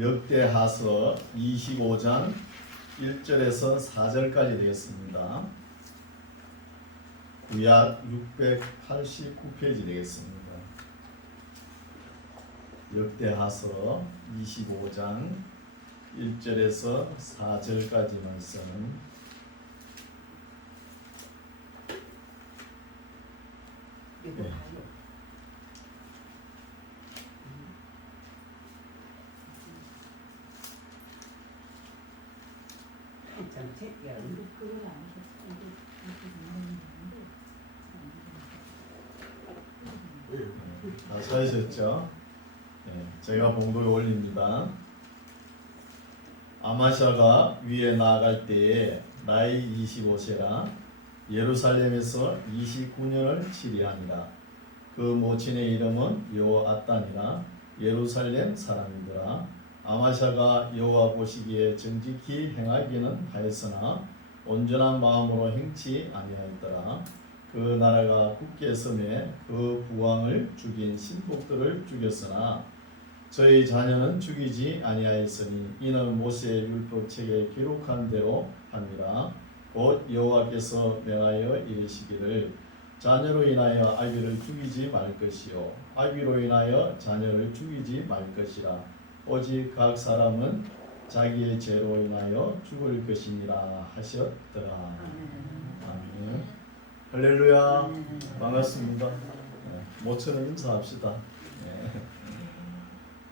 역대하서 25장 1절에서 4절까지 되겠습니다. 구약 689페이지 되겠습니다. 역대하서 25장 1절에서 4절까지 말씀. 네. 다 찾으셨죠? 네, 제가 봉독에 올립니다. 아마샤가 위에 나아갈 때에 나이 25세라 예루살렘에서 29년을 치리하니라. 그 모친의 이름은 여호아단이라 예루살렘 사람이더라. 아마샤가 여호와 보시기에 정직히 행하기는 하였으나 온전한 마음으로 행치 아니하였더라. 그 나라가 굳게 섬에 그 부왕을 죽인 신복들을 죽였으나 저희 자녀는 죽이지 아니하였으니 이는 모세의 율법책에 기록한 대로 함이라. 곧 여호와께서 명하여 이르시기를 자녀로 인하여 아비를 죽이지 말 것이요 아비로 인하여 자녀를 죽이지 말 것이라. 오직 각 사람은 자기의 죄로 인하여 죽을 것이니라 하셨더라. 아멘. 할렐루야. 반갑습니다. 네, 모처럼 인사합시다. 네.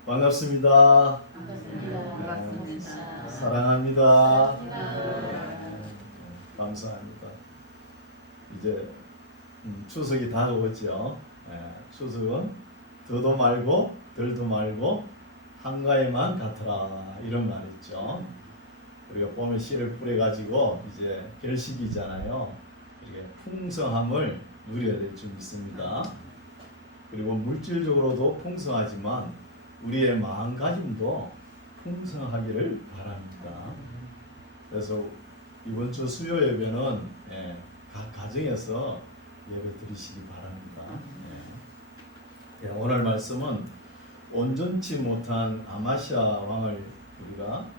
반갑습니다. 반갑습니다. 사랑합니다. 감사합니다. 이제 추석이 다가오죠. 추석은 더도 말고 덜도 말고 한가위만 같으라 이런 말 있죠. 우리가 봄에 씨를 뿌려가지고 이제 결식이잖아요. 이게 풍성함을 누려야 될 줄 믿습니다. 그리고 물질적으로도 풍성하지만 우리의 마음가짐도 풍성하기를 바랍니다. 그래서 이번 주 수요 예배는 각 가정에서 예배 드리시기 바랍니다. 오늘 말씀은 온전치 못한 아마시아 왕을 우리가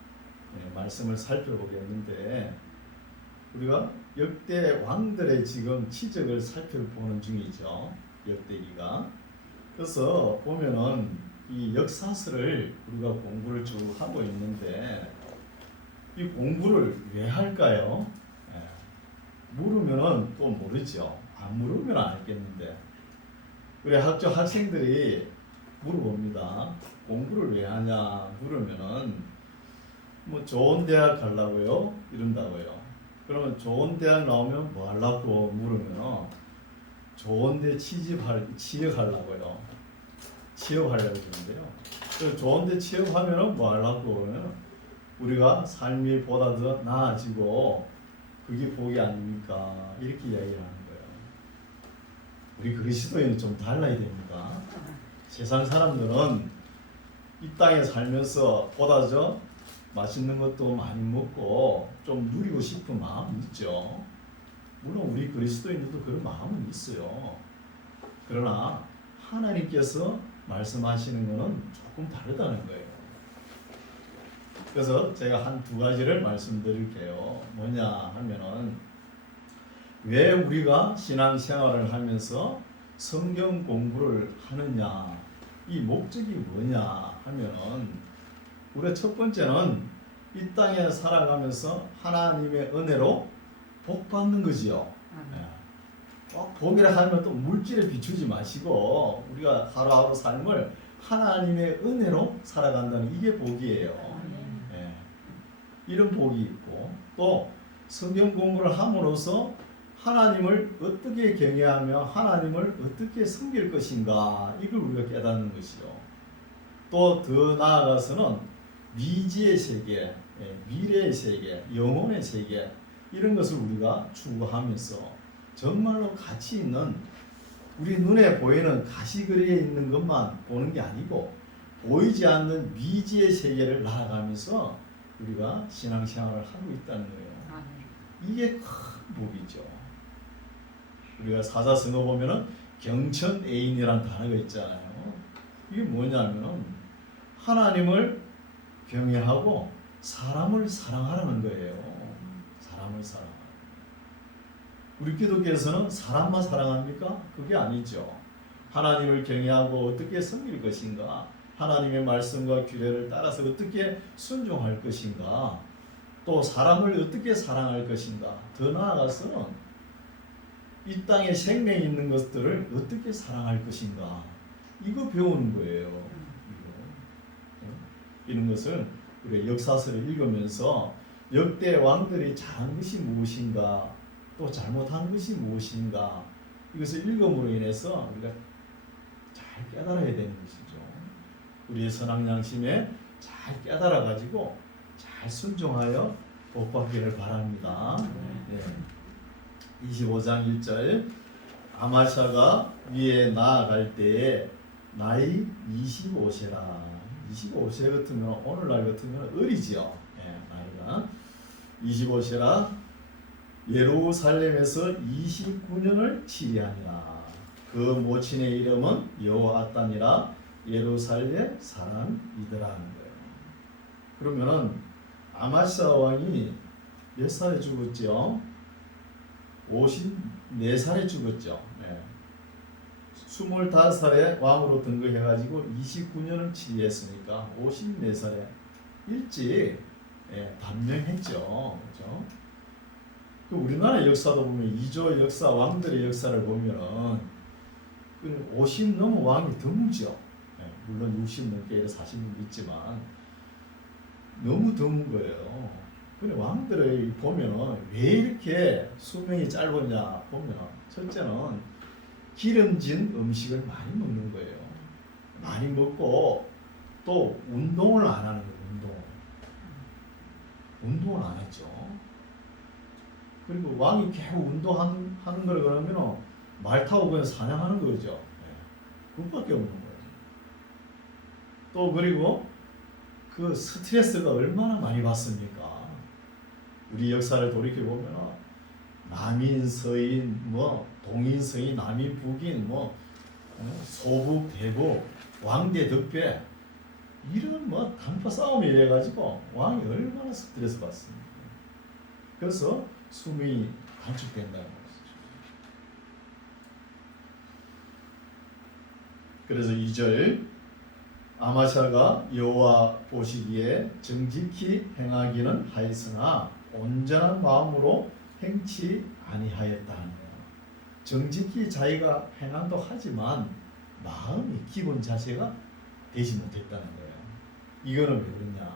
말씀을 살펴보겠는데 우리가 역대 왕들의 지금 치적을 살펴보는 중이죠. 역대기가. 그래서 보면은 이 역사서를 우리가 공부를 쭉 하고 있는데 이 공부를 왜 할까요? 물으면은 또 모르죠. 안 물으면 알겠는데. 우리 학생들이 물어봅니다. 공부를 왜 하냐 물으면은 뭐 좋은 대학 가려고요 이런다고요. 그러면 좋은 대학 나오면 뭐 하려고 물으면 좋은 데 취업하려고요. 취업하려고 그러는데요. 그래서 좋은 데 취업하면은 뭐 하려고 그러면 우리가 삶이 보다 더 나아지고 그게 복이 아닙니까? 이렇게 이야기를 하는 거예요. 우리 그리스도인은 좀 달라야 됩니다. 세상 사람들은 이 땅에 살면서 보다 더 맛있는 것도 많이 먹고 좀 누리고 싶은 마음이 있죠. 물론 우리 그리스도인들도 그런 마음은 있어요. 그러나 하나님께서 말씀하시는 것은 조금 다르다는 거예요. 그래서 제가 한 두 가지를 말씀드릴게요. 뭐냐 하면은 왜 우리가 신앙생활을 하면서 성경 공부를 하느냐 이 목적이 뭐냐 하면은 우리가 첫 번째는 이 땅에 살아가면서 하나님의 은혜로 복 받는 거지요. 복이라 하면 또 물질에 비추지 마시고 우리가 하루하루 삶을 하나님의 은혜로 살아간다는 이게 복이에요. 이런 복이 있고 또 성경 공부를 함으로써 하나님을 어떻게 경외하며 하나님을 어떻게 섬길 것인가 이걸 우리가 깨닫는 것이요. 또 더 나아가서는 미지의 세계, 미래의 세계, 영혼의 세계 이런 것을 우리가 추구하면서 정말로 가치 있는 우리 눈에 보이는 가시거리에 있는 것만 보는 게 아니고 보이지 않는 미지의 세계를 나아가면서 우리가 신앙생활을 하고 있다는 거예요. 이게 큰 복이죠. 우리가 사자성어 보면은 경천애인이라는 단어가 있잖아요. 이게 뭐냐면은 하나님을 경외하고 사람을 사랑하라는 거예요. 사람을 사랑. 우리 기독교에서는 사람만 사랑합니까? 그게 아니죠. 하나님을 경외하고 어떻게 섬길 것인가? 하나님의 말씀과 규례를 따라서 어떻게 순종할 것인가? 또 사람을 어떻게 사랑할 것인가? 더 나아가서는 이 땅에 생명이 있는 것들을 어떻게 사랑할 것인가? 이거 배우는 거예요. 이런 것을 우리 역사서를 읽으면서 역대 왕들이 잘한 것이 무엇인가, 또 잘못한 것이 무엇인가, 이것을 읽음으로 인해서 우리가 잘 깨달아야 되는 것이죠. 우리의 선악 양심에 잘 깨달아 가지고 잘 순종하여 복 받기를 바랍니다. 네. 25장 1절 아마샤가 위에 나아갈 때에 나이 25세라. 25세 같으면 오늘날 같으면 어리지요. 네, 나이가 25세라. 예루살렘에서 29년을 치리하니라. 그 모친의 이름은 여호아단이라 예루살렘 사람이더라는 거예요. 그러면은 아마시아 왕이 몇 살에 죽었죠? 54살에 죽었죠. 네. 25살에 왕으로 등극해가지고 29년을 치리했으니까 54살에 일찍 단명했죠. 그렇죠? 우리나라 역사도 보면 이조 역사, 왕들의 역사를 보면은 50 넘은 왕이 드물죠. 물론 60 넘게 40분 있지만 너무 드문 거예요. 근데 왕들을 보면은 왜 이렇게 수명이 짧았냐 보면 첫째는 기름진 음식을 많이 먹는 거예요. 많이 먹고 또 운동을 안 하는 거예요. 운동을 안 했죠. 그리고 왕이 계속 운동하는 걸 그러면 말 타고 그냥 사냥하는 거죠. 그것밖에 없는 거예요. 또 그리고 그 스트레스가 얼마나 많이 받습니까? 우리 역사를 돌이켜 보면 남인, 서인, 동인, 서인, 남인, 북인, 소북, 대북, 왕대, 덕배 이런 단파 싸움이 이래가지고 왕이 얼마나 스트레스 받습니까? 그래서 수명이 단축된다는 것이죠. 그래서 2절 아마샤가 여호와 보시기에 정직히 행하기는 하였으나 온전한 마음으로 행치 아니하였다는 거예요. 정직히 자기가 행한도 하지만 마음이 기본 자세가 되지 못했다는 거예요. 이거는 왜 그러냐?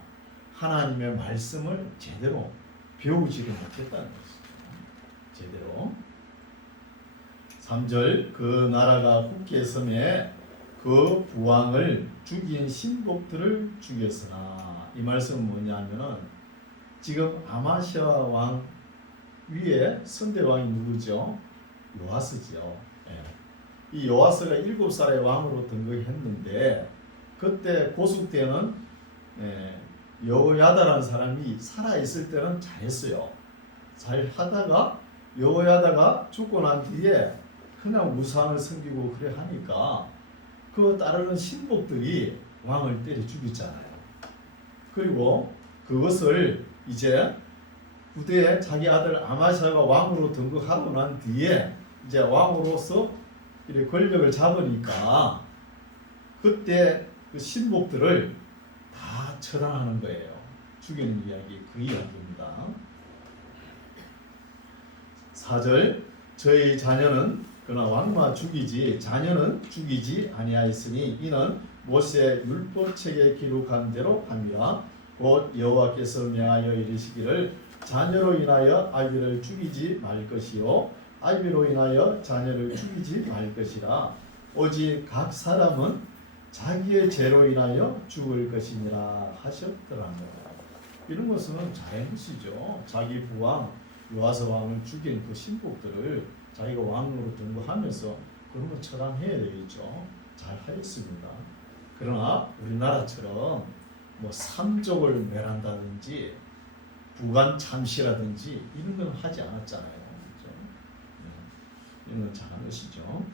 하나님의 말씀을 제대로 배우지도 못했다는 것이죠. 제대로. 3절 그 나라가 굳게 섬에 그 부왕을 죽인 신복들을 죽였으나, 이 말씀은 뭐냐면은 지금 아마시아 왕 위에 선대 왕이 누구죠? 요아스죠. 이 요아스가 7살의 왕으로 등극했는데 그때 고수 때는 여호야다라는 사람이 살아있을 때는 잘했어요. 잘 하다가 여호야다가 죽고 난 뒤에 그냥 우상을 섬기고 그래 하니까 그 따르는 신복들이 왕을 때려 죽였잖아요. 그리고 그것을 이제 후대에 자기 아들 아마시아가 왕으로 등극하고 난 뒤에 이제 왕으로서 이렇게 권력을 잡으니까 그때 그 신복들을 다 처단하는 거예요. 죽이는 이야기, 그 이야기입니다. 4절 저희 자녀는 그러나 왕마 죽이지 자녀는 죽이지 아니하였으니 이는 모세 율법책에 기록한 대로 함이라. 곧 여호와께서 명하여 이르시기를 자녀로 인하여 아비를 죽이지 말 것이요 아비로 인하여 자녀를 죽이지 말 것이라. 오직 각 사람은 자기의 죄로 인하여 죽을 것이니라 하셨더라고요. 이런 것은 잘못이죠. 자기 부왕 요아스 왕을 죽인 그 신복들을 자기가 왕으로 등극하면서 그런 거 처단해야 되겠죠. 잘 하였습니다. 그러나 우리나라처럼 삼족을 멸한다든지 부관 참시라든지 이런 건 하지 않았잖아요. 그렇죠? 이런 건 잘한 것이죠.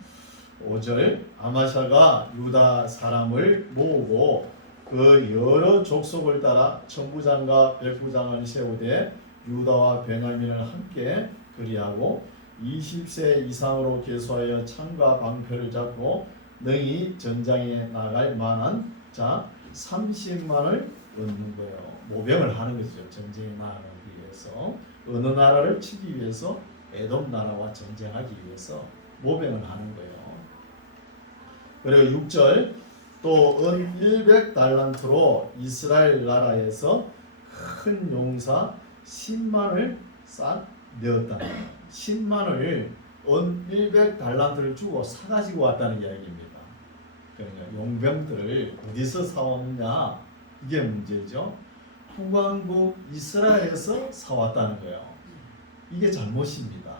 5절 아마샤가 유다 사람을 모으고 그 여러 족속을 따라 천부장과 백부장을 세우되 유다와 베냐민을 함께 그리하고 20세 이상으로 계수하여 창과 방패를 잡고 능히 전장에 나갈 만한 자 30만을 얻는 거예요. 모병을 하는 것이죠. 전쟁에 나가기 위해서. 어느 나라를 치기 위해서? 에돔 나라와 전쟁하기 위해서 모병을 하는 거예요. 그리고 6절 또 은 100달란트로 이스라엘 나라에서 큰 용사 10만을 싹 내었다. 10만을 은 100달란트를 주고 사가지고 왔다는 이야기입니다. 그러니까 용병들을 어디서 사왔느냐 이게 문제죠. 후광국 이스라엘에서 사왔다는 거예요. 이게 잘못입니다.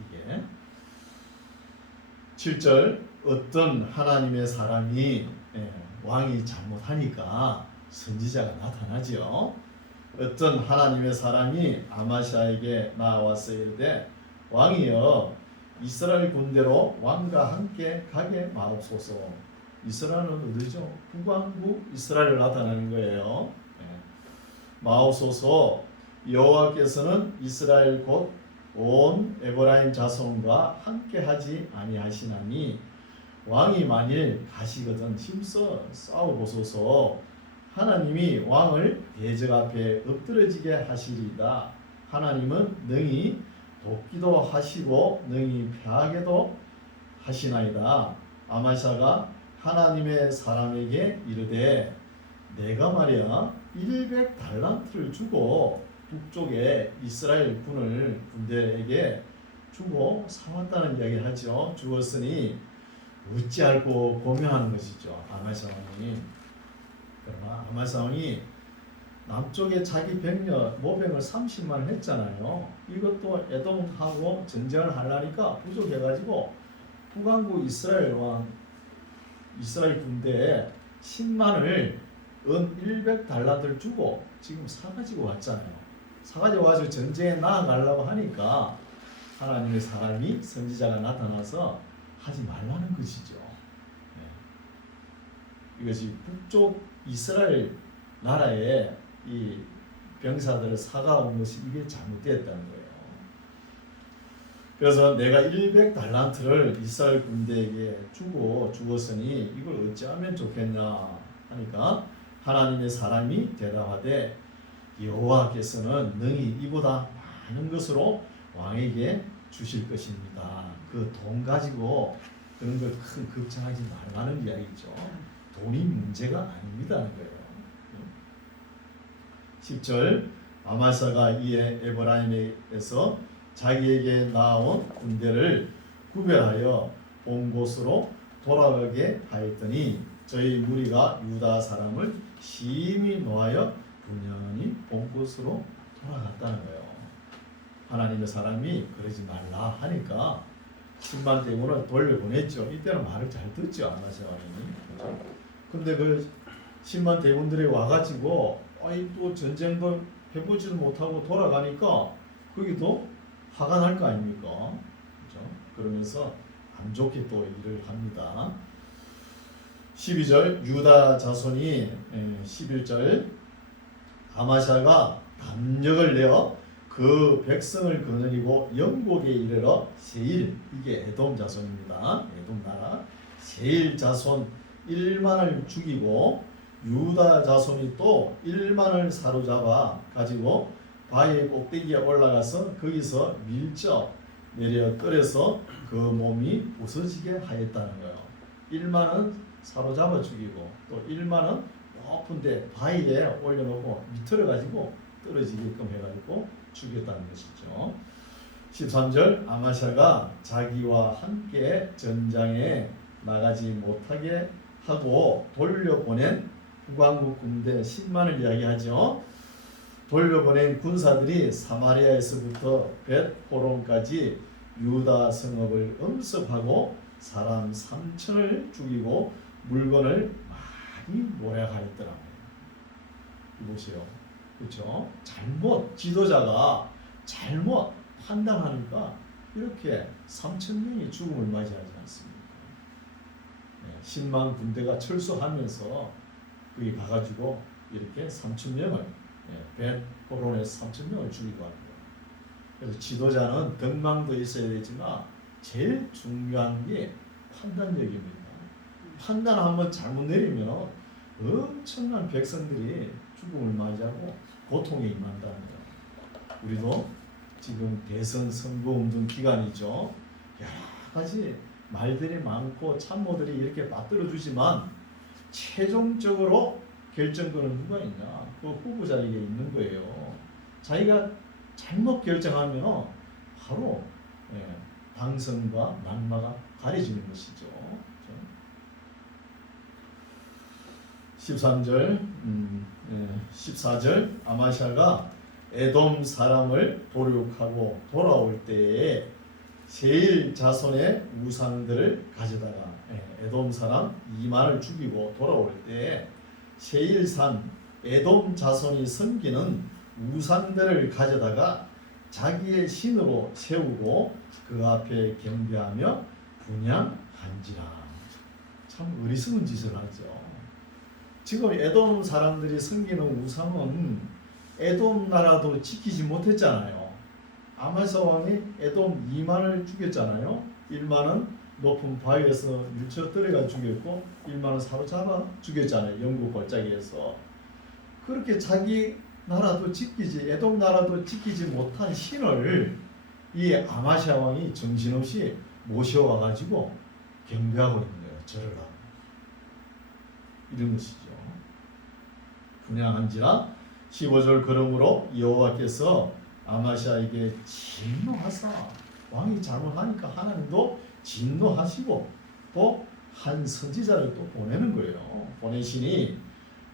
이게 7절 어떤 하나님의 사람이 왕이 잘못하니까 선지자가 나타나지요. 어떤 하나님의 사람이 아마샤에게 나와서 이르되 왕이여 이스라엘 군대로 왕과 함께 가게 마옵소서. 이스라엘은 어디죠? 북왕국 이스라엘 나타나는 거예요. 마옵소서. 여호와께서는 이스라엘 곧 온 에브라임 자손과 함께하지 아니하시나니 왕이 만일 가시거든 힘써 싸워보소서. 하나님이 왕을 대적 앞에 엎드러지게 하시리이다. 하나님은 능히 돕기도 하시고 능히 패하게도 하시나이다. 아마샤가 하나님의 사람에게 이르되 내가 말이야 100달란트를 주고 북쪽에 이스라엘 군대에게 주고 사왔다는 이야기를 하죠. 주었으니 어찌할꼬 고명하는 것이죠. 아마샤 왕이. 그러나 아마샤 왕이 남쪽에 자기 모병을 30만 했잖아요. 이것도 에돔하고 전쟁을 하려니까 부족해가지고 북왕국 이스라엘 군대에 10만을 은 100달란트를 주고 지금 사가지고 왔잖아요. 사가지고 와서 전쟁에 나아가려고 하니까 하나님의 사람이 선지자가 나타나서 하지 말라는 것이죠. 이것이 북쪽 이스라엘 나라에 이 병사들을 사가온 것이 이게 잘못됐다는 거예요. 그래서 내가 100달란트를 이스라엘 군대에게 주었으니 이걸 어찌하면 좋겠냐 하니까 하나님의 사람이 대답하되 여호와께서는 능히 이보다 많은 것으로 왕에게 주실 것입니다. 그 돈 가지고 그런 걸 큰 걱정하지 말라는 이야기죠. 돈이 문제가 아닙니다는 거예요. 10절 아마사가 이에 에브라임에서 자기에게 나온 군대를 구별하여 온 곳으로 돌아가게 하였더니 저희 무리가 유다 사람을 심히 노하여 분연히 온 곳으로 돌아갔다는 거예요. 하나님의 사람이 그러지 말라 하니까 10만 대군을 돌려보냈죠. 이때는 말을 잘 듣죠. 아마샤 왕이. 근데 그 10만 대군들이 와가지고 또 전쟁도 해보지도 못하고 돌아가니까 거기도 화가 날 거 아닙니까? 그렇죠? 그러면서 안 좋게 또 일을 합니다. 12절 유다 자손이 11절 아마샤가 담력을 내어 그 백성을 거느리고 영국에 이르러 세일, 이게 에돔 자손입니다. 에돔 나라 세일 자손 1만을 죽이고 유다 자손이 또 1만을 사로잡아 가지고 바위 꼭대기에 올라가서 거기서 밀접 내려 떨어서 그 몸이 부서지게 하였다는 거예요. 1만은 사로잡아 죽이고 또 1만은 높은 데 바위에 올려놓고 밑으로 가지고 떨어지게끔 해가지고 죽였다는 것이죠. 13절 아마샤가 자기와 함께 전장에 나가지 못하게 하고 돌려보낸 북왕국 군대 10만을 이야기하죠. 돌려보낸 군사들이 사마리아에서부터 벳호론까지 유다 성읍을 엄습하고 사람 3천을 죽이고 물건을 많이 모략하였더라고요. 이보세요. 그렇죠? 지도자가 잘못 판단하니까 이렇게 3,000명이 죽음을 맞이하지 않습니까? 10만 군대가 철수하면서 거기 가가지고 이렇게 3,000명을 벳호론에서 3,000명을 죽이고 합니다. 그래서 지도자는 덕망도 있어야 되지만 제일 중요한 게 판단력입니다. 판단 한번 잘못 내리면 엄청난 백성들이 죽음을 맞이하고 고통에 임한다는 거. 우리도 지금 대선 선거운동 기간이죠. 여러 가지 말들이 많고 참모들이 이렇게 맞들어주지만 최종적으로 결정권은 누가 있냐? 그 후보자에게 있는 거예요. 자기가 잘못 결정하면 바로 당선과 낙마가 가려지는 것이죠. 13절, 14절 아마샤가 에돔 사람을 도륙하고 돌아올 때에 세일 자손의 우상들을 가져다가 에돔 사람 2만을 죽이고 돌아올 때에 세일산 에돔 자손이 섬기는 우상들을 가져다가 자기의 신으로 세우고 그 앞에 경배하며 분향한지라. 참 어리석은 짓을 하죠. 지금 에돔 사람들이 섬기는 우상은 에돔 나라도 지키지 못했잖아요. 아마사 왕이 에돔 2만을 죽였잖아요. 1만은 높은 바위에서 밀쳐 떨어가 죽였고 1만은 사로잡아 죽였잖아요. 영국 골짜기에서. 그렇게 자기 나라도 지키지, 에돔 나라도 지키지 못한 신을 이 아마샤 왕이 정신없이 모셔와가지고 경배하고 있는 거예요. 절을 하고. 이런 것이죠. 분향한지라 15절 그러므로 여호와께서 아마샤에게 진노하사 왕이 잘못하니까 하나님도 진노하시고 또 한 선지자를 또 보내는 거예요. 보내시니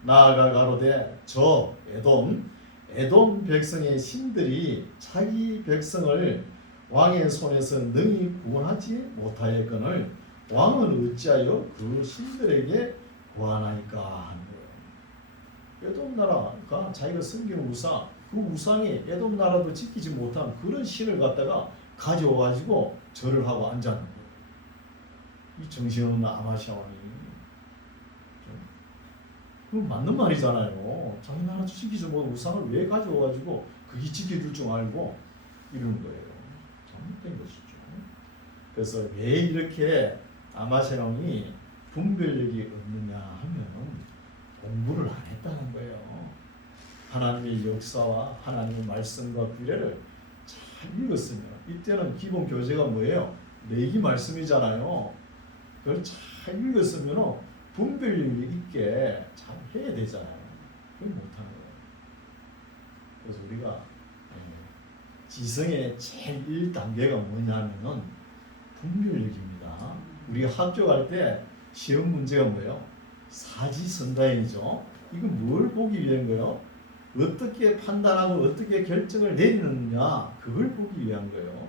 나아가 가로되 저 에돔 백성의 신들이 자기 백성을 왕의 손에서 능히 구원하지 못하였거늘 왕은 어찌하여 그 신들에게 구하나이까 하는 거예요. 에돔 나라가 자기가 섬기는 우상, 그 우상이 에돔 나라도 지키지 못한 그런 신을 갖다가 가져와가지고 절을 하고 앉았는 거예요. 이 정신없는 아마샤 왕이. 그건 맞는 말이잖아요. 자기 나라 지키지 못한 우상을 왜 가져와가지고 그게 지켜줄 줄 알고 이러는 거예요. 잘못된 것이죠. 그래서 왜 이렇게 아마샤 왕이 분별력이 없느냐 하면 공부를 안 했다는 거예요. 하나님의 역사와 하나님의 말씀과 규례를 잘 읽었으면, 이때는 기본 교재가 뭐예요? 레기 말씀이잖아요. 그걸 잘 읽었으면 분별력이 있게 잘 해야 되잖아요. 그걸 못하는 거예요. 그래서 우리가 지성의 제일 1단계가 뭐냐면은 분별력입니다. 우리가 합격할 때 시험 문제가 뭐예요? 사지선다행이죠. 이건 뭘 보기 위한 거예요? 어떻게 판단하고 어떻게 결정을 내리느냐, 그걸 보기 위한 거예요.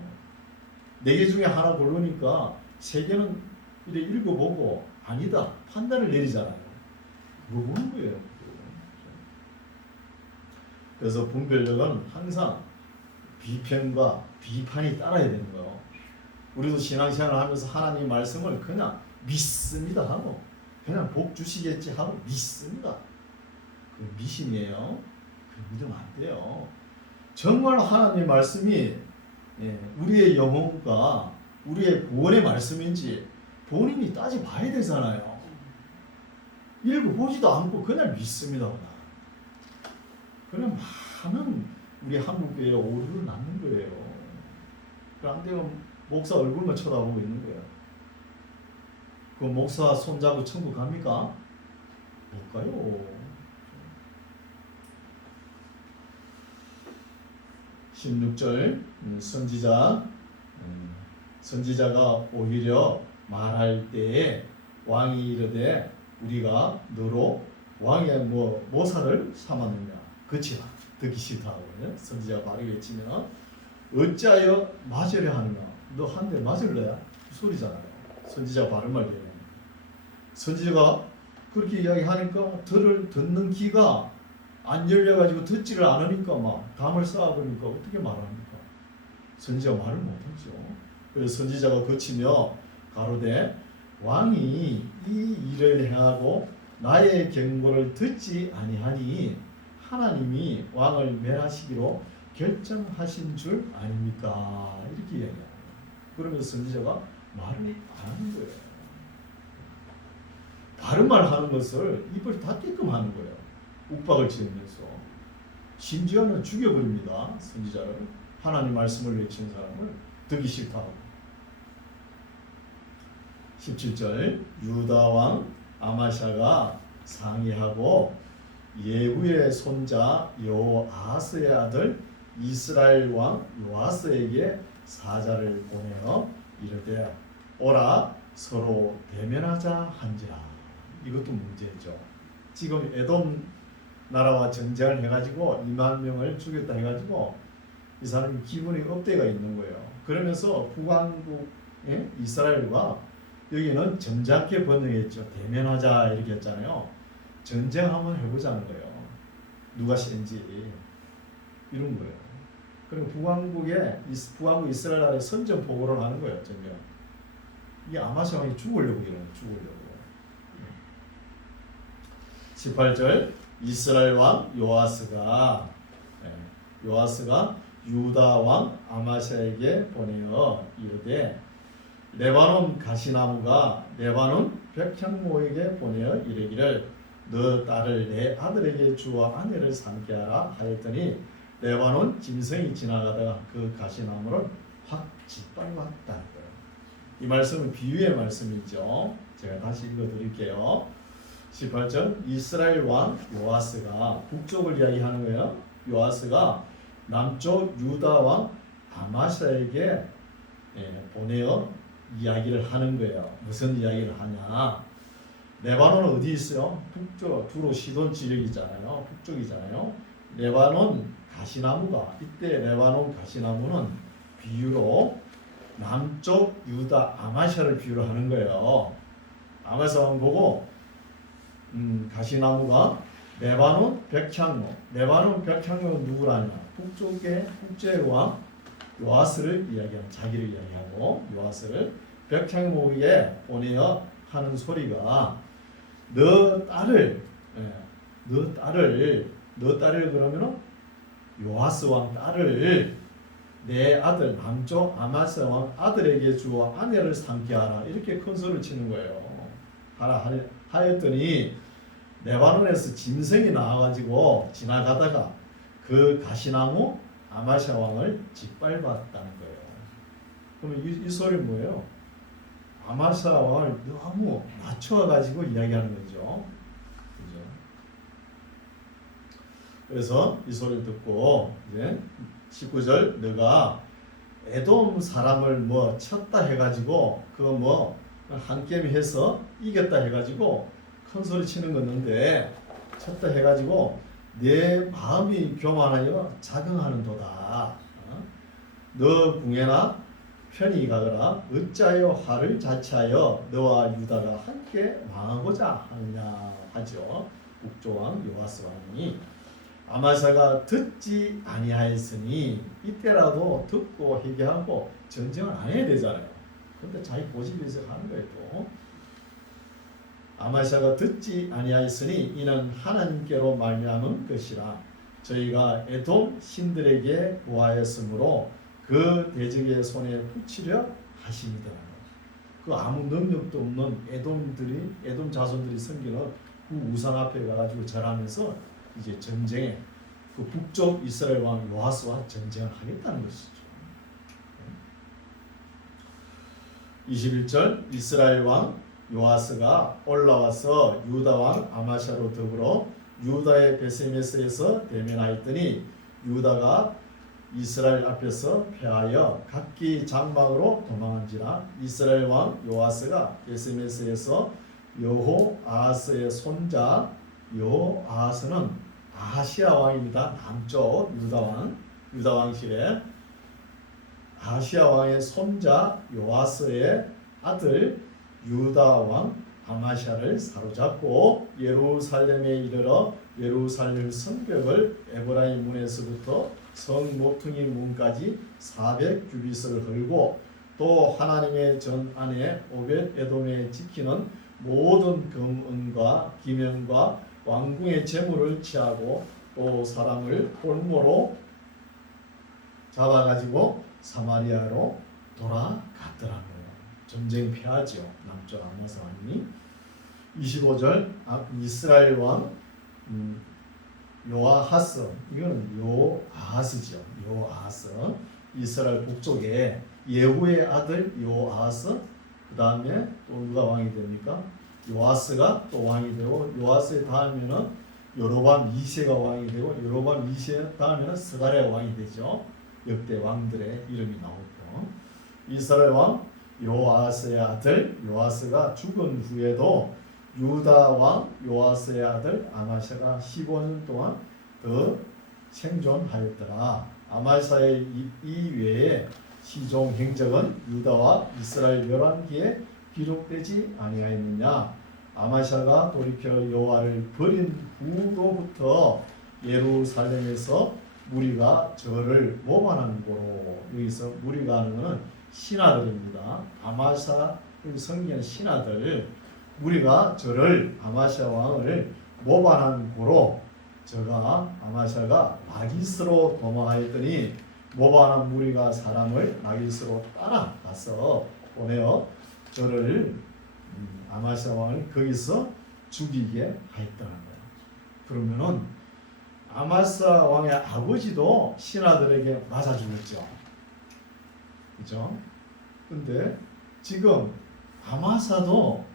4개 중에 하나 고르니까 3개는 이렇게 읽어보고 아니다 판단을 내리잖아요. 뭐 보는 거예요. 그래서 분별력은 항상 비평과 비판이 따라야 되는 거예요. 우리도 신앙생활을 하면서 하나님의 말씀을 그냥 믿습니다 하고 그냥 복 주시겠지 하고 믿습니다. 그 미신이에요. 그 믿으면 안 돼요. 정말 하나님의 말씀이 우리의 영혼과 우리의 구원의 말씀인지 본인이 따져봐야 되잖아요. 읽어보지도 않고 그냥 믿습니다. 그냥 많은 우리 한국교회에 오류를 낳는 거예요. 그런데 목사 얼굴만 쳐다보고 있는 거예요. 그 목사 손잡고 천국 갑니까? 못 가요. 16절 선지자가 오히려 말할 때에 왕이 이르되 우리가 너로 왕의 모사를 삼았느냐. 그치라. 듣기 싫다고 선지자가 말이 외치면 어찌하여 맞으려 하느냐. 너 한 대 맞을래야? 그 소리잖아요. 선지자가 바른 말 되는. 선지자가 그렇게 이야기하니까 듣는 귀가 안 열려가지고 듣지를 않으니까 막 담을 쌓아버리니까 어떻게 말합니까? 선지자가 말을 못하죠. 그래서 선지자가 거치며 가로되 왕이 이 일을 행하고 나의 경고를 듣지 아니하니 하나님이 왕을 멸하시기로 결정하신 줄 아닙니까? 이렇게 이야기합니다. 그러면서 선지자가 말을 안 하는 거예요. 바른 말 하는 것을 입을 닫게끔 하는 거예요. 욱박을 지으면서. 심지어는 죽여버립니다. 선지자를. 하나님 말씀을 외치는 사람을 듣기 싫다고. 17절 유다 왕 아마샤가 상의하고 예후의 손자 요아스의 아들 이스라엘 왕 요아스에게 사자를 보내어 이르되 오라 서로 대면하자 한지라. 이것도 문제죠. 지금 에돔 나라와 전쟁을 해가지고 2만 명을 죽였다 해가지고 이 사람이 기분이 업대가 있는 거예요. 그러면서 북왕국의 이스라엘과 여기는 점잖게 번역했죠. 대면하자 이렇게 했잖아요. 전쟁 한번 해보자는 거예요. 누가 센지 이런 거예요. 그리고 북왕국 이스라엘 나라에 선전 보고를 하는 거예요. 전쟁. 이게 아마샤 왕이 죽으려고 이러는 죽으려고. 18절 이스라엘 왕 요아스가 유다 왕 아마샤에게 보내어 이르되 레바논 가시나무가 레바논 백향목에게 보내어 이르기를 너 딸을 내 아들에게 주어 아내를 삼게 하라 하였더니 레바논 짐승이 지나가다가 그 가시나무를 확 짓밟았다는 거예요. 이 말씀은 비유의 말씀이죠. 제가 다시 읽어드릴게요. 18절 이스라엘 왕 요아스가 북쪽을 이야기하는 거예요. 요아스가 남쪽 유다 왕 아마샤에게 보내어 이야기를 하는 거예요. 무슨 이야기를 하냐? 레바논은 어디 있어요? 북쪽, 주로 시돈 지역이잖아요. 북쪽이잖아요. 레바논 가시나무가 이때 레바논 가시나무는 비유로 남쪽 유다 아마샤를 비유로 하는 거예요. 아마샤 왕 보고 가시나무가 레바논 백향목. 레바논 백향목은 누구라냐? 북쪽의 왕 요아스를 이야기하는, 자기를 이야기하고 요아스를 백향목에 보내어 하는 소리가 너 딸을 그러면은 요아스 왕 딸을 내 아들 남쪽 아마스 왕 아들에게 주어 아내를 삼게 하라. 이렇게 큰 소리를 치는 거예요. 하라 하였더니 레바논에서 짐승이 나와가지고 지나가다가 그 가시나무 아마샤 왕을 짓밟았다는 거예요. 그럼 이 소리는 뭐예요? 아마샤 왕을 너무 낮춰가지고 이야기하는 거죠. 그죠? 그래서 이 소리를 듣고 이제 19절 너가 에돔 사람을 뭐 쳤다 해가지고 그거 뭐 한 게임 해서 이겼다 해가지고 큰 소리 치는 건데 쳤다 해가지고 내 마음이 교만하여 자긍하는도다. 너 궁에나 편히 가거라. 어찌하여 화를 자체하여 너와 유다가 함께 망하고자 하느냐 하죠. 북조왕 요아스 왕이 아마샤가 듣지 아니하였으니 이때라도 듣고 회개하고 전쟁을 안 해야 되잖아요. 근데 자기 고집에서 하는 거예요. 또 아마샤가 듣지 아니하였으니 이는 하나님께로 말미암은 것이라. 저희가 에돔 신들에게 구하였으므로 그 대적의 손에 붙이려 하십니다. 그 아무 능력도 없는 에돔 자손들이 섬기는 그 우상 앞에 가가지고 절하면서 이제 전쟁에 그 북쪽 이스라엘 왕 요아스와 전쟁을 하겠다는 것이죠. 21절 이스라엘 왕 요아스가 올라와서 유다 왕 아마샤로 더불어 유다의 베세메스에서 대면하였더니 유다가 이스라엘 앞에서 패하여 각기 장막으로 도망한지라. 이스라엘 왕 요아스가 베세메스에서 여호아하스의 손자 여호아하스는 아하시아 왕입니다. 남쪽 유다 왕실에 아하시아 왕의 손자 요아스의 아들 유다 왕 아마샤를 사로잡고 예루살렘에 이르러 예루살렘 성벽을 에브라임 문에서부터 성 모퉁이 문까지 400규빗을 헐고 또 하나님의 전 안에 오벳 에돔에 지키는 모든 금은과 기명과 왕궁의 재물을 취하고 또 사람을 볼모로 잡아가지고 사마리아로 돌아갔더라고요. 전쟁 패하죠. 남쪽 아마사 왕이. 25절 이스라엘 왕 요아하스, 이거는 요아하스죠. 요아하스, 이스라엘 북쪽에 예후의 아들 요아하스, 그 다음에 또 누가 왕이 됩니까? 요아스가 또 왕이 되고, 요아스의 다음에는 여로밤 2세가 왕이 되고, 여로밤 2세 다음에는 스가랴 왕이 되죠. 역대 왕들의 이름이 나오고, 이스라엘 왕 요아스의 아들 요아스가 죽은 후에도 유다 왕 요아스의 아들 아마샤가 15년 동안 더 생존하였더라. 아마샤의 이외에 시종 행적은 유다와 이스라엘 열왕기에 기록되지 아니하였느냐. 아마샤가 돌이켜 여호와를 버린 후로부터 예루살렘에서 무리가 저를 모반한 고로. 여기서 무리가 하는 것은 신하들입니다. 아마샤 성경 신하들, 무리가 저를 아마샤 왕을 모반한 고로 저가 아마샤가 라기스로 도망하였더니 모반한 무리가 사람을 라기스로 따라가서 보내어 저를 아마샤 왕을 거기서 죽이게 하였다는 거예요. 그러면은 아마사 왕의 아버지도 신하들에게 맞아 죽었죠. 그죠? 근데 지금 아마사도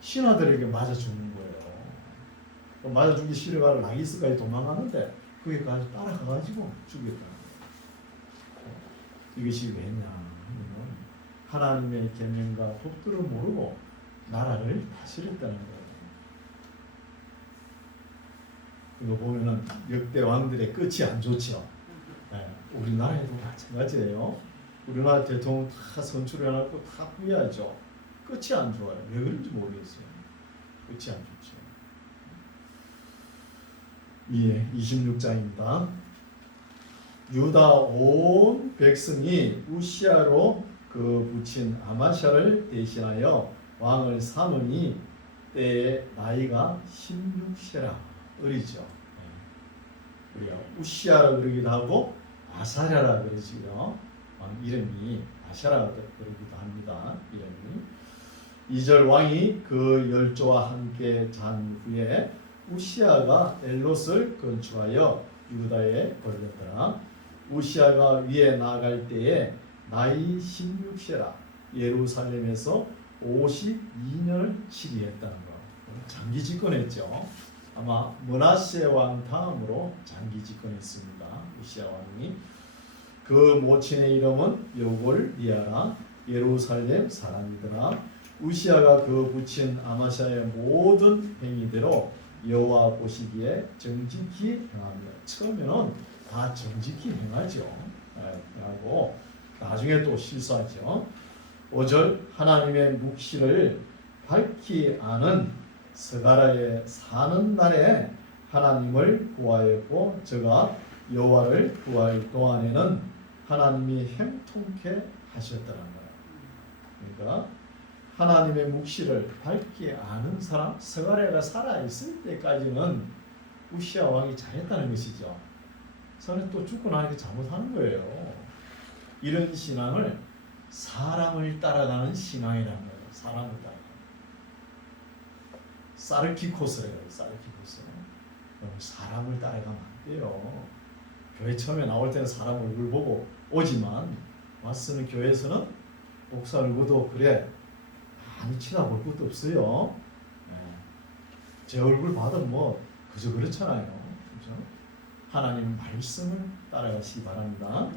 신하들에게 맞아 죽는 거예요. 맞아 죽기 싫어가지고 라기스까지 도망가는데 거기까지 따라가가지고 죽였다는 거예요. 이것이 왜냐? 하나님의 계명과 법도를 모르고 나라를 다스렸다는 거예요. 이거 보면은 역대 왕들의 끝이 안 좋죠. 네, 우리나라에도 마찬가지예요. 우리나라 대통령 다 선출해놓고 다 후회하죠. 끝이 안 좋아요. 왜 그런지 모르겠어요. 끝이 안 좋죠. 예, 26장입니다. 유다 온 백성이 우시아로 그 붙인 아마샤를 대신하여 왕을 삼으니 때에 나이가 16세라. 어리죠. 우리가 우시아라 그러기도 하고 아사랴라 그러지요. 이름이 아샤라 그러기도 합니다. 이름이. 2절 왕이 그 열조와 함께 잔 후에 우시아가 엘롯을 건축하여 유다에 벌렸더라. 우시아가 위에 나아갈 때에 나이 16세라. 예루살렘에서 52년을 치리했다는 거. 장기 집권했죠. 아마 므낫세 왕 다음으로 장기 집권했습니다. 우시아 왕이. 그 모친의 이름은 여골리아라. 예루살렘 사람이더라. 우시아가 그 붙인 아마샤의 모든 행위대로 여호와 보시기에 정직히 행합니다. 처음에는 다 정직히 행하죠. 하고 나중에 또 실수하죠. 5절 하나님의 묵시를 밝히 아는 스가랴에 사는 날에 하나님을 구하였고 저가 여호와를 구할 동안에는 하나님이 형통케 하셨더라는 거예요. 그러니까 하나님의 묵시를 밝히 아는 사람, 스가랴가 살아있을 때까지는 우시아 왕이 잘했다는 것이죠. 저는 또 죽고 나니까 잘못하는 거예요. 이런 신앙을 사람을 따라가는 신앙이라는 거예요. 사람을 따라가는. 사르키코스래요. 사르키코스. 사람을 따라가면 안 돼요. 교회 처음에 나올 때는 사람 얼굴 보고 오지만 와서는 교회에서는 목사 얼굴도 그래 많이 쳐다볼 것도 없어요. 제 얼굴 봐도 뭐 그저 그렇잖아요. 그렇죠? 하나님 말씀을 따라가시기 바랍니다.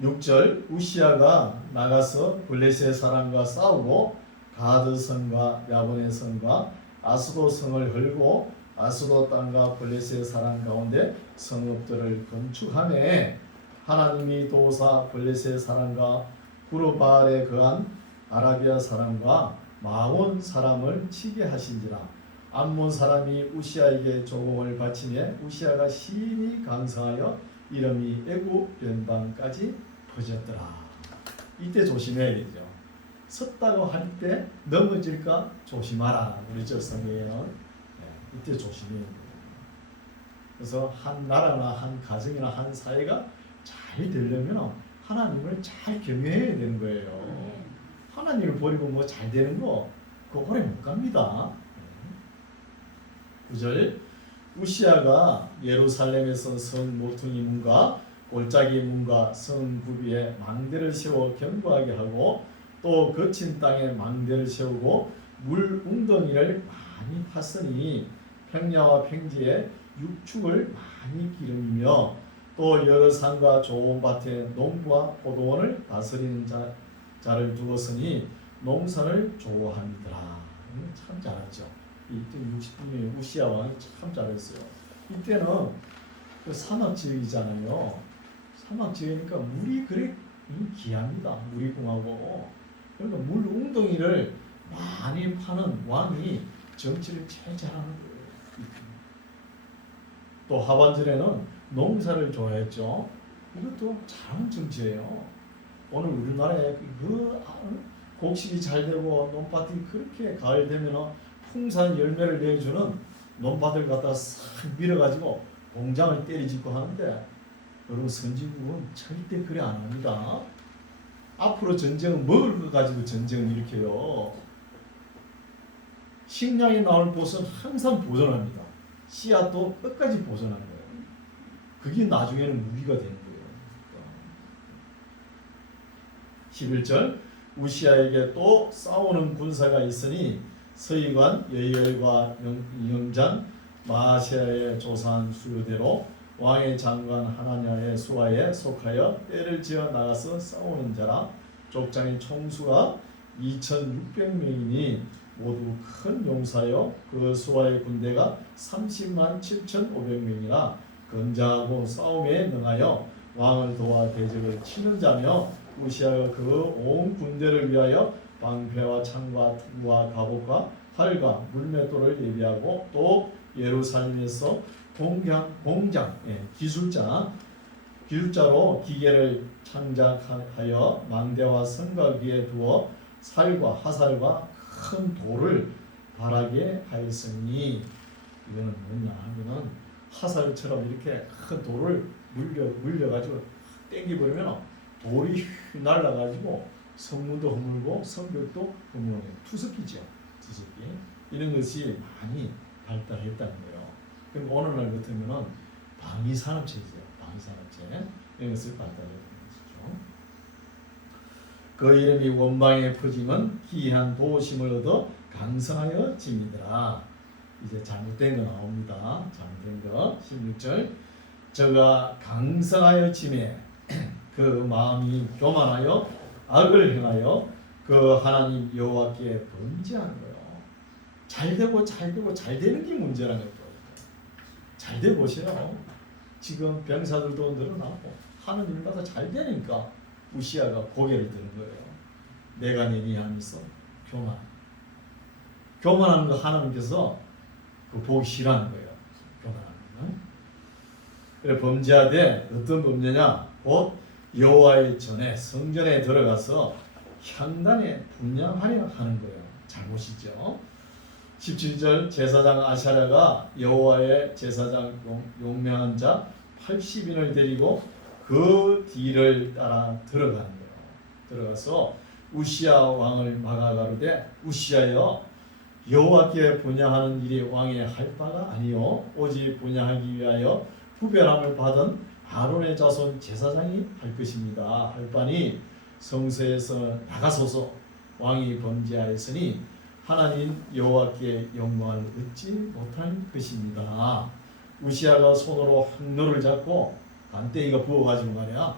6절 우시아가 나가서 블레셋 사람과 싸우고 가드 성과 야분의 성과 아스도 성을 헐고 아스도 땅과 블레셋 사람 가운데 성읍들을 건축하매 하나님이 도사 블레셋 사람과 구르바알에 거한 아라비아 사람과 마온 사람을 치게 하신지라. 암몬 사람이 우시아에게 조공을 바치며 우시아가 심히 강성하여 이름이 애굽 변방까지 퍼졌더라. 이때 조심해야 되죠. 섰다고 할 때 넘어질까 조심하라 그러죠 성경에는. 이때 조심해야 돼요. 그래서 한 나라나 한 가정이나 한 사회가 잘 되려면 하나님을 잘 경외해야 되는 거예요. 하나님을 버리고 뭐 잘 되는 거 그거 오래 못 갑니다. 9절 우시아가 예루살렘에서 성 모퉁이 문과 골짜기 문과 성 구비에 망대를 세워 견고하게 하고 또 거친 땅에 망대를 세우고 물 웅덩이를 많이 팠으니 평야와 평지에 육축을 많이 기르며 또 여러 산과 좋은 밭에 농부와 포도원을 다스리는 자를 두었으니 농사를 좋아합니다라. 참 잘하죠. 이때 60분의 우시아 왕이 참 잘했어요. 이때는 그 사막 지역이잖아요. 사막 지역이니까 물이 그래 귀합니다. 물이 궁하고. 그러니까 물 웅덩이를 많이 파는 왕이 정치를 제일 잘하는 거예요. 또 하반절에는 농사를 좋아했죠. 이것도 잘하는 정치예요. 오늘 우리나라에 그 곡식이 잘 되고 논밭이 그렇게 가을 되면 풍산 열매를 내주는 논밭을 갖다 싹 밀어가지고 공장을 때리짓고 하는데 여러분 선진국은 절대 그래 안 합니다. 앞으로 전쟁은 먹을 것 가지고 전쟁을 일으켜요. 식량이 나올 곳은 항상 보존합니다. 씨앗도 끝까지 보존하는 거예요. 그게 나중에는 무기가 되는 거예요. 11절 우시아에게 또 싸우는 군사가 있으니 서기관 여이엘과 영장 마아세야의 조사한 수요대로 왕의 장관 하나냐의 수하에 속하여 떼를 지어 나가서 싸우는 자라. 족장의 총수가 2600명이니 모두 큰 용사요 그 수하의 군대가 30만 7,500명이라 건장하고 싸움에 능하여 왕을 도와 대적을 치는 자며 우시아가 그 온 군대를 위하여 방패와 창과 투구와 갑옷과 활과 물맷돌을 예비하고 또 예루살렘에서 공장 기술자로 기계를 창작하여 망대와 성과 위에 두어 살과 화살과 큰 돌을 바라게 하였으니 이거는 뭐냐 하면은 화살처럼 이렇게 큰 돌을 물려가지고 땡기버리면 돌이 날라가지고 성문도 허물고 성벽도 허물고 투석기죠. 투석기 이런 것이 많이 발달했다는 거예요. 그럼 오늘날 같으면은 방위산업체죠. 방위산업체 이런 것을 발달했다는 것이죠. 그 이름이 원방에 퍼지면 기이한 도심을 얻어 강성하여 집니더라. 이제 잘못된 거 나옵니다. 잘못된 거 16절 저가 강성하여 짐에 그 마음이 교만하여 악을 행하여 그 하나님 여호와께 범죄하는 거예요. 잘되고 잘되는 게 문제라는 거예요. 잘돼 보세요. 지금 병사들도 늘어나고 하는 일마다 잘 되니까 우시아가 고개를 드는 거예요. 내가 내니 하면서 교만하는 거 하나님께서 그 보기 싫어하는 거예요. 교만하는 거. 그래 범죄하되 어떤 범죄냐? 곧 여호와의 전에 성전에 들어가서 향단에 분향하려 하는 거예요. 잘못이죠. 17절 제사장 아샤랴가 여호와의 제사장 용맹한 자 80인을 데리고 그 뒤를 따라 들어가는 거예요. 들어가서 우시아 왕을 막아 가로되 우시아여 여호와께 분향하는 일이 왕의 할 바가 아니요 오직 분향하기 위하여 구별함을 받은 아론의 자손 제사장이 할 것입니다. 할 바니 성소에서 나가소서. 왕이 범죄하였으니 하나님 여호와께 영광을 얻지 못할 것입니다. 우시아가 손으로 항로를 잡고 간땡이가 부어가지고 말이야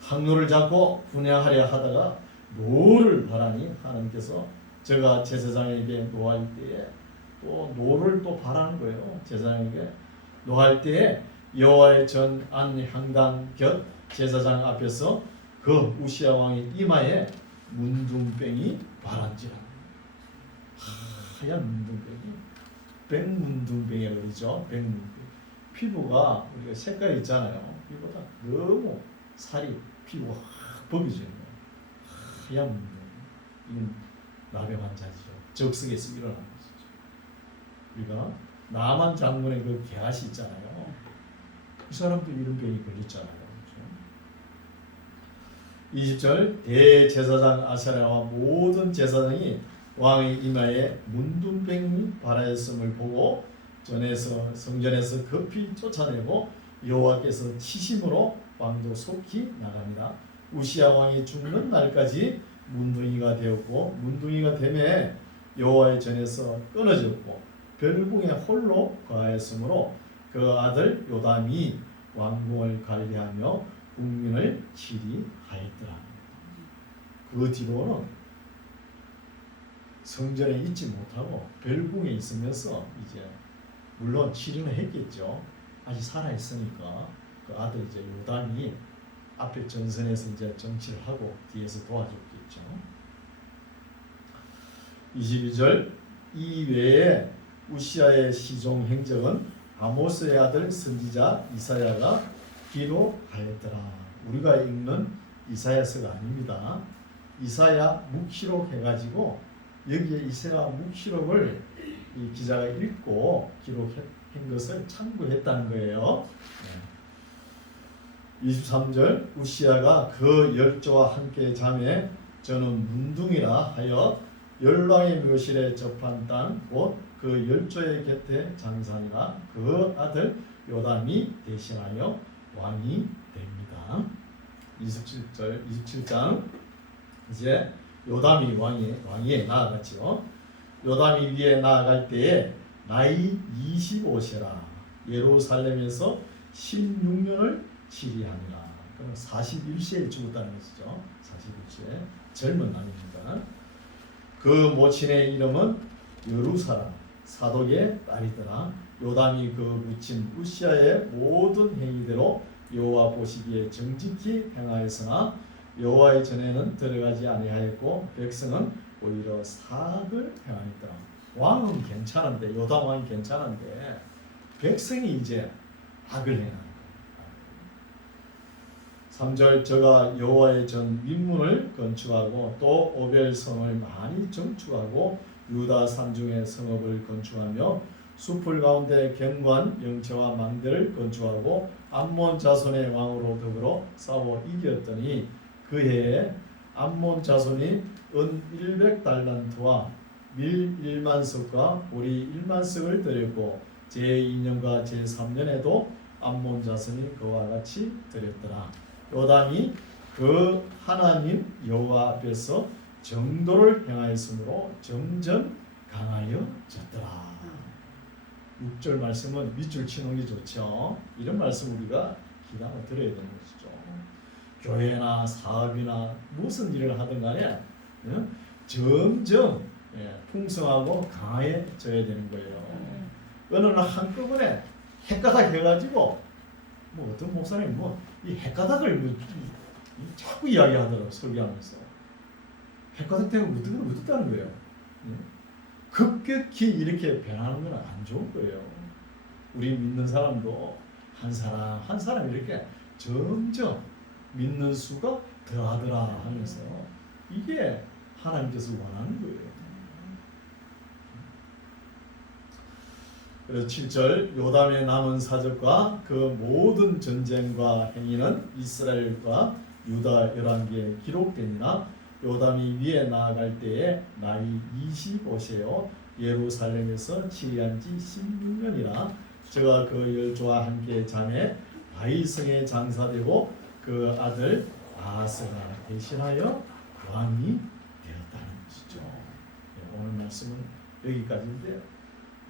항로를 잡고 분향하려 하다가 노를 바라니 하나님께서 제가 제사장에게 노할 때에 또 노를 또 바라는 거예요. 제사장에게 노할 때에 여호와의 전 안 향단 곁 제사장 앞에서 그 우시아 왕의 이마에 문둥병이 바란지라. 하얀 문둥병이 백문둥병이라고 그러죠. 백문둥. 피부가 우리가 색깔이 있잖아요. 이보다 너무 살이 피부가 확 벗겨지는 거예요. 하얀 문둥. 이건 나병 환자죠. 적석에서 일어난 것이죠. 우리가 나만 장군의 그 계하시 있잖아요. 이 사람도 이런 병이 걸렸잖아요. 20절 대제사장 아사랴와 모든 제사장이 왕의 이마에 문둥병이 발하였음을 보고 성전에서 급히 쫓아내고 여호와께서 치심으로 왕도 속히 나갑니다. 우시야 왕이 죽는 날까지 문둥이가 되었고 문둥이가 되매 여호와의 전에서 끊어졌고 별궁에 홀로 거하였으므로 그 아들 요담이 왕궁을 관리하며 국민을 치리하였더라. 그 뒤로는 성전에 있지 못하고 별궁에 있으면서 이제 물론 치료는 했겠죠. 아직 살아 있으니까 그 아들 이제 요담이 앞에 전선에서 이제 정치를 하고 뒤에서 도와줬겠죠. 22절 이 외에 우시아의 시종 행적은 아모스의 아들 선지자 이사야가 기록하였더라. 우리가 읽는 이사야서가 아닙니다. 이사야 묵시록 해가지고 여기에 이사야 묵시록을 이 기자가 읽고 기록한 것을 참고했다는 거예요. 23절 우시아가 그 열조와 함께 잠에 저는 문둥이라 하여 열왕의 묘실에 접한 땅 곧 그 열조의 곁에 장사니라. 그 아들 요담이 대신하여 왕이 됩니다. 27장 이제 요담이 왕위에 나아갔죠. 요담이 위에 나아갈 때에 나이 25세라. 예루살렘에서 16년을 치리하니라. 그럼 41세에 죽었다는 것이죠. 41세 젊은 나이입니다. 그 모친의 이름은 여루사라 사독의 딸이더라. 요담이 그 무친 우시아의 모든 행위대로 여호와 보시기에 정직히 행하였으나 여호와의 전에는 들어가지 아니하였고 백성은 오히려 사악을 행하였더라. 왕은 괜찮은데 요담 왕이 괜찮은데 백성이 이제 악을 행하는 거예요. 3절 저가 여호와의 전 민문을 건축하고 또 오벨성을 많이 정축하고 유다 산중의 성읍을 건축하며 숲을 가운데 견고한 영체와 망대를 건축하고 암몬 자손의 왕으로 더불어 싸워 이겼더니 그 해에 암몬 자손이 은 100달란트와 밀 1만석과 보리 1만석을 드렸고 제2년과 제3년에도 암몬 자손이 그와 같이 드렸더라. 요담이 그 하나님 여호와 앞에서 정도를 행하였으므로 점점 강하여졌더라. 6절 말씀은 밑줄 치는 게 좋죠. 이런 말씀 우리가 기다려 들어야 되는 것이죠. 교회나 사업이나 무슨 일을 하든 간에 점점 풍성하고 강해져야 되는 거예요. 어느 날 한꺼번에 헷가닥 해가지고 뭐 어떤 목사님 이 헷가닥을 자꾸 이야기하더라고. 설교하면서 헷가닥 때문에 어떻다는 거예요. 급격히 이렇게 변하는 건 안 좋은 거예요. 우리 믿는 사람도 한 사람 한 사람 이렇게 점점 믿는 수가 더하더라 하면서 이게 하나님께서 원하는 거예요. 그래서 7절 요담의 남은 사적과 그 모든 전쟁과 행위는 이스라엘과 유다 열왕기에 기록되니라. 요담이 위에 나아갈 때에 나이 25세요 예루살렘에서 치리한 지 16년이라. 저가 그 열조와 함께 잠에 다윗성에 장사되고 그 아들 아하스가 대신하여 왕이 되었다는 것이죠. 오늘 말씀은 여기까지인데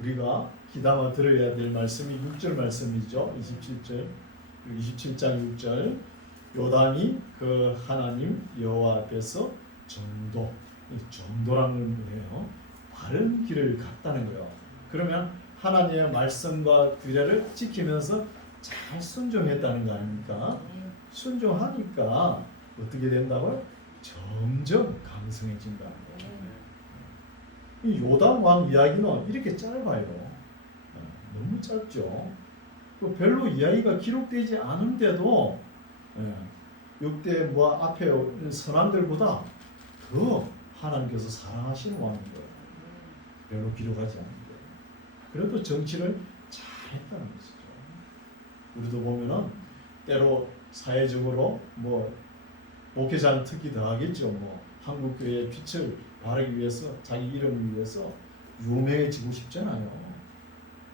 우리가 귀담아 들어야 될 말씀이 6절 말씀이죠. 27장 6절 요담이 그 하나님 여호와 앞에서 정도라는 거예요. 바른 길을 갔다는 거예요. 그러면 하나님의 말씀과 규례를 지키면서 잘 순종했다는 거 아닙니까? 순종하니까 어떻게 된다고요? 점점 강성해진다는 거예요. 이 요담 왕 이야기는 이렇게 짧아요. 너무 짧죠. 별로 이야기가 기록되지 않은데도 역대 앞에 선왕들보다 더 하나님께서 사랑하시는 왕인 거예요. 별로 기록하지 않는데 그래도 정치를 잘했다는 것이죠. 우리도 보면은 때로 사회적으로 뭐 목회자는 특히 더 하겠죠. 뭐 한국 교회의 빛을 발하기 위해서 자기 이름을 위해서 유명해지고 싶잖아요.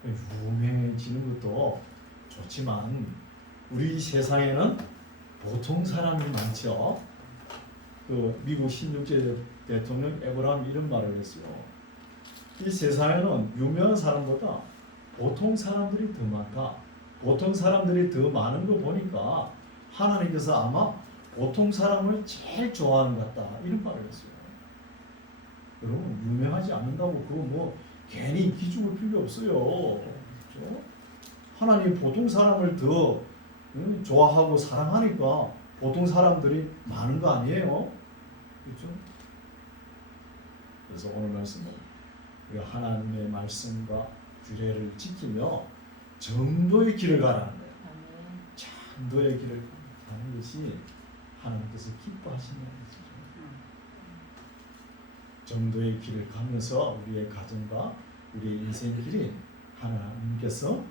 유명해지는 것도 좋지만 우리 세상에는 보통 사람이 많죠. 그 미국 16세 대통령 에브라함이 이런 말을 했어요. 이 세상에는 유명한 사람보다 보통 사람들이 더 많다. 보통 사람들이 더 많은 거 보니까 하나님께서 아마 보통 사람을 제일 좋아하는 것 같다. 이런 말을 했어요. 여러분 유명하지 않는다고 그거 뭐 괜히 기죽을 필요 없어요. 그렇죠? 하나님 보통 사람을 더 좋아하고 사랑하니까 보통 사람들이 많은 거 아니에요? 그렇죠? 그래서 오늘 말씀은 우리가 하나님의 말씀과 규례를 지키며 정도의 길을 가라는 거예요. 정도의 길을 가는 것이 하나님께서 기뻐하시는 것이죠. 정도의 길을 가면서 우리의 가정과 우리의 인생 길이 하나님께서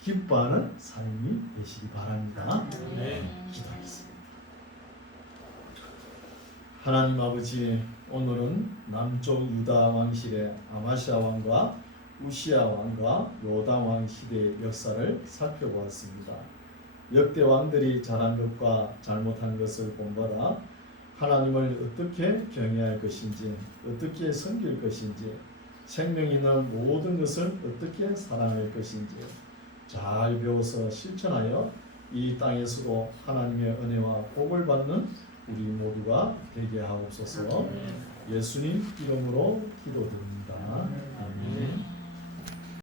기뻐하는 삶이 되시기 바랍니다. 기도하겠습니다. 하나님 아버지, 오늘은 남쪽 유다 왕실의 아마시아 왕과 우시아 왕과 요담 왕 시대의 역사를 살펴보았습니다. 역대 왕들이 잘한 것과 잘못한 것을 본받아 하나님을 어떻게 경외할 것인지, 어떻게 섬길 것인지, 생명 있는 모든 것을 어떻게 사랑할 것인지 잘 배워서 실천하여 이 땅에서도 하나님의 은혜와 복을 받는 우리 모두가 되게 하옵소서. 예수님 이름으로 기도드립니다. 아멘.